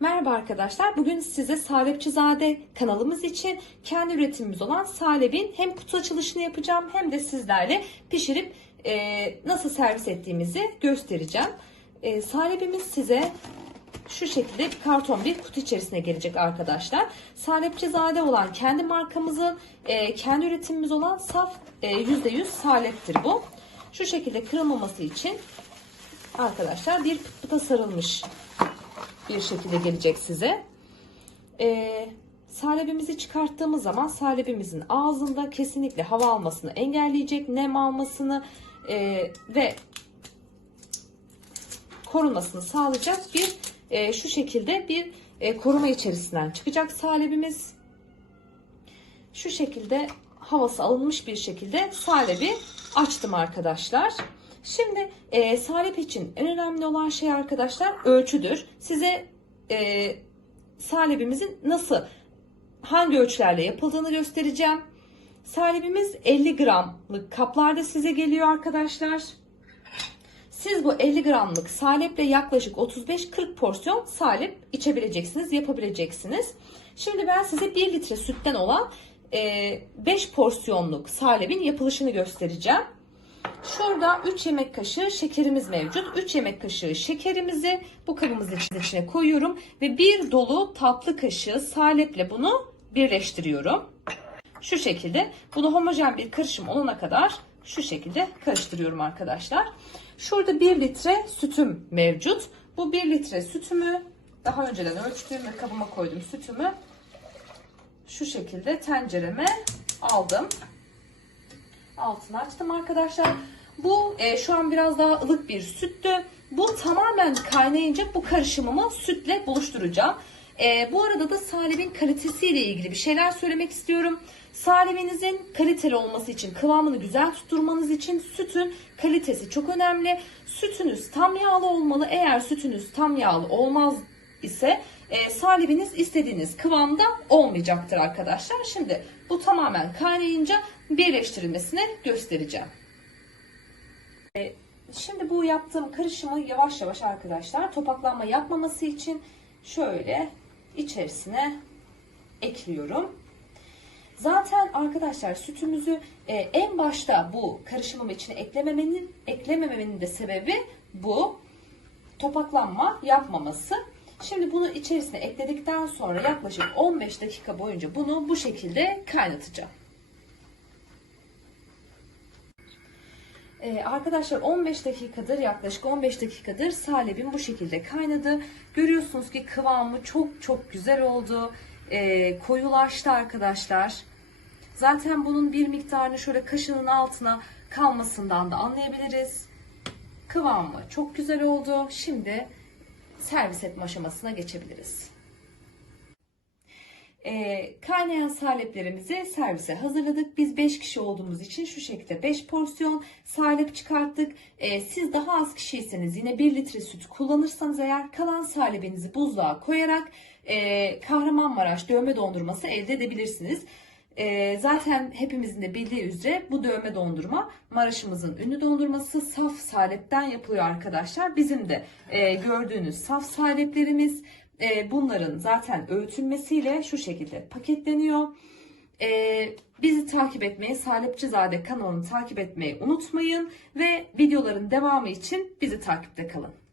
Merhaba arkadaşlar. Bugün size Salepçizade kanalımız için kendi üretimimiz olan salebin hem kutu açılışını yapacağım hem de sizlerle pişirip e, nasıl servis ettiğimizi göstereceğim. E, salebimiz size şu şekilde bir karton bir kutu içerisine gelecek arkadaşlar. Salepçizade olan kendi markamızın e, kendi üretimimiz olan saf e, %100 saleptir bu. Şu şekilde kırılmaması için arkadaşlar bir pıt pıta sarılmış bir şekilde gelecek size. Ee, salebimizi çıkarttığımız zaman salebimizin ağzında kesinlikle hava almasını engelleyecek, nem almasını e, ve korunmasını sağlayacak bir e, şu şekilde bir e, koruma içerisinden çıkacak salebimiz. Şu şekilde havası alınmış bir şekilde salebi açtım arkadaşlar. Şimdi e, salep için en önemli olan şey arkadaşlar ölçüdür. Size e, salebimizin nasıl hangi ölçülerle yapıldığını göstereceğim. Salebimiz 50 gramlık kaplarda size geliyor arkadaşlar. Siz bu 50 gramlık saleple yaklaşık 35-40 porsiyon salep içebileceksiniz, yapabileceksiniz. Şimdi ben size 1 litre sütten olan 5 porsiyonluk salebin yapılışını göstereceğim. Şurada 3 yemek kaşığı şekerimiz mevcut. 3 yemek kaşığı şekerimizi bu kabımızın içine koyuyorum ve bir dolu tatlı kaşığı saleple bunu birleştiriyorum. Şu şekilde bunu homojen bir karışım olana kadar şu şekilde karıştırıyorum arkadaşlar. Şurada 1 litre sütüm mevcut. Bu 1 litre sütümü daha önceden ölçtüm ve kabıma koydum sütümü. Şu şekilde tencereme aldım. Altını açtım arkadaşlar. Bu e, şu an biraz daha ılık bir süttü. Bu tamamen kaynayınca bu karışımımı sütle buluşturacağım. E, bu arada da salebin kalitesiyle ilgili bir şeyler söylemek istiyorum. Salebinizin kaliteli olması için, kıvamını güzel tutturmanız için sütün kalitesi çok önemli. Sütünüz tam yağlı olmalı. Eğer sütünüz tam yağlı olmaz ise e, salebiniz istediğiniz kıvamda olmayacaktır arkadaşlar. Şimdi bu tamamen kaynayınca birleştirilmesini göstereceğim. E, şimdi bu yaptığım karışımı yavaş yavaş arkadaşlar topaklanma yapmaması için şöyle içerisine ekliyorum. Zaten arkadaşlar sütümüzü e, en başta bu karışımım içine eklememenin eklemememin de sebebi bu topaklanma yapmaması. Şimdi bunu içerisine ekledikten sonra yaklaşık 15 dakika boyunca bunu bu şekilde kaynatacağım. Ee, arkadaşlar 15 dakikadır yaklaşık 15 dakikadır salebim bu şekilde kaynadı. Görüyorsunuz ki kıvamı çok çok güzel oldu. Ee, koyulaştı arkadaşlar. Zaten bunun bir miktarını şöyle kaşının altına kalmasından da anlayabiliriz. Kıvamı çok güzel oldu. Şimdi servis etme aşamasına geçebiliriz. Ee, kaynayan saleplerimizi servise hazırladık. Biz 5 kişi olduğumuz için şu şekilde 5 porsiyon salep çıkarttık. Ee, siz daha az kişiyseniz yine 1 litre süt kullanırsanız eğer kalan salebinizi buzluğa koyarak e, Kahramanmaraş dövme dondurması elde edebilirsiniz. E, zaten hepimizin de bildiği üzere bu dövme dondurma Maraş'ımızın ünlü dondurması saf salepten yapılıyor arkadaşlar. Bizim de e, gördüğünüz saf saleplerimiz e, bunların zaten öğütülmesiyle şu şekilde paketleniyor. E, bizi takip etmeyi, Salepçizade kanalını takip etmeyi unutmayın ve videoların devamı için bizi takipte kalın.